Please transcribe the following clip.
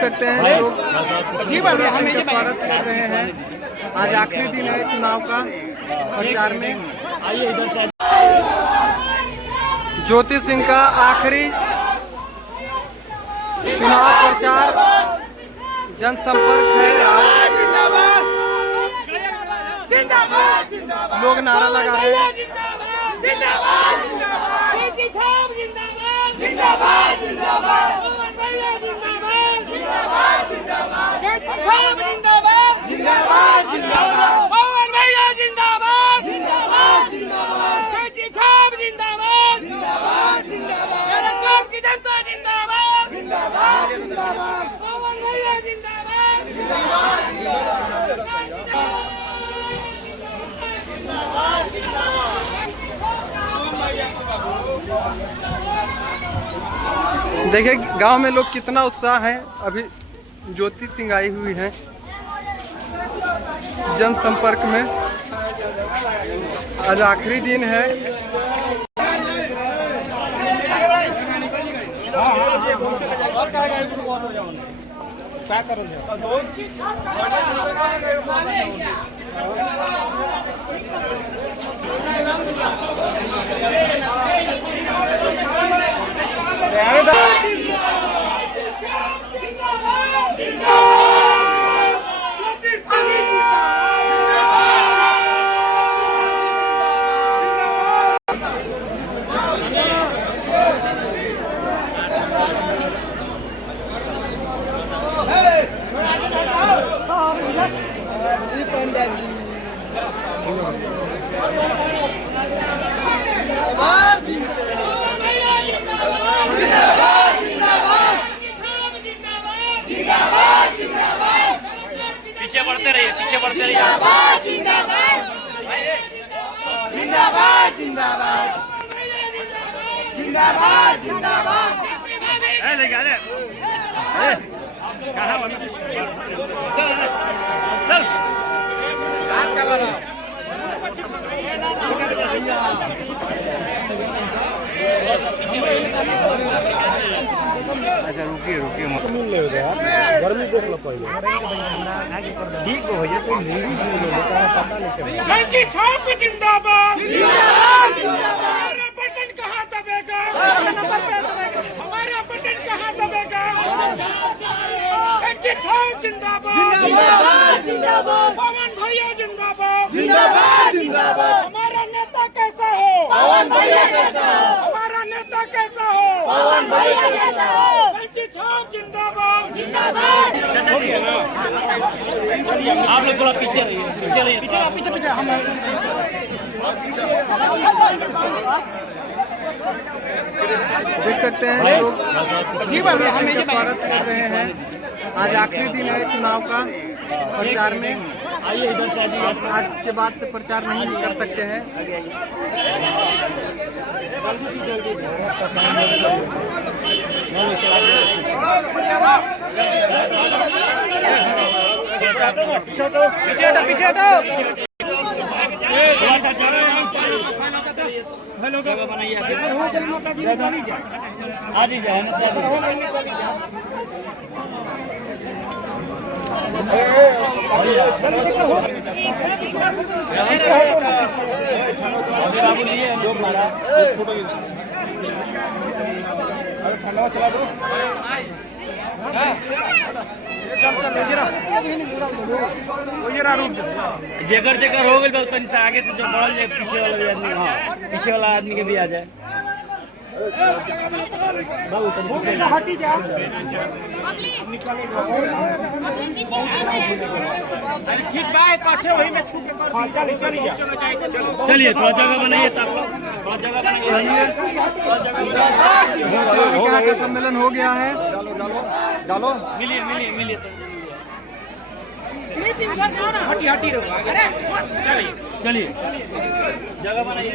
सकते हैं लोग स्वागत कर रहे हैं। आज आखिरी दिन है चुनाव का प्रचार में। ज्योति सिंह का आखिरी चुनाव प्रचार जनसंपर्क है। लोग नारा लगा रहे हैं। जिंदाबाद जिंदाबाद जिंदाबाद जिंदाबाद जिंदाबाद पवन भैया जिंदाबाद जिंदाबाद जिंदाबाद छाप जिंदाबाद जिंदाबाद जिंदाबाद की जनता जिंदाबाद जिंदाबाद जिंदाबाद पवन भैया जिंदाबाद जिंदाबाद देखिए गांव में लोग कितना उत्साह है। अभी ज्योति सिंह आई हुई है जनसंपर्क में। आज आखिरी दिन है। पीछे बढ़ते रहिए जिंदाबाद जिंदाबाद जिंदाबाद जिंदाबाद जिंदाबाद जिंदाबाद अच्छा रुकिए मत मिल ले यार। गर्मी देख लो पहले ठीक हो जाए तो नीली से लो पता नहीं चलेगा। छाप जिंदाबाद जिंदाबाद हमारा बटन कहाँ दबेगा हमारा बटन कहाँ दबेगा। छाप जिंदाबाद जिंदाबाद पवन भैया जिंदाबाद जिंदाबाद जिंदाबाद हमारा नेता कैसा हो पवन भैया कैसा हो हमारा नेता कैसा हो पवन भैया कैसा हो। छाप जिंदाबाद जिंदाबाद आप लोग थोड़ा पीछे रहिए पीछे हम देख सकते हैं लोग स्वागत कर रहे हैं। आज आखिरी दिन है चुनाव का प्रचार में। आज के बाद से प्रचार नहीं कर सकते हैं। पीछे आज ही जाए ना चला दो जेकर हो गई तनी से आगे से जो बढ़ल जाए पीछे वाला आदमी। हाँ पीछे वाला आदमी के भी आ जाए। चलिए थोड़ा जगह बनाइए थोड़ा जगह बनाइए। का सम्मेलन हो गया है। डालो मिलिए चलिए जगह बनाइए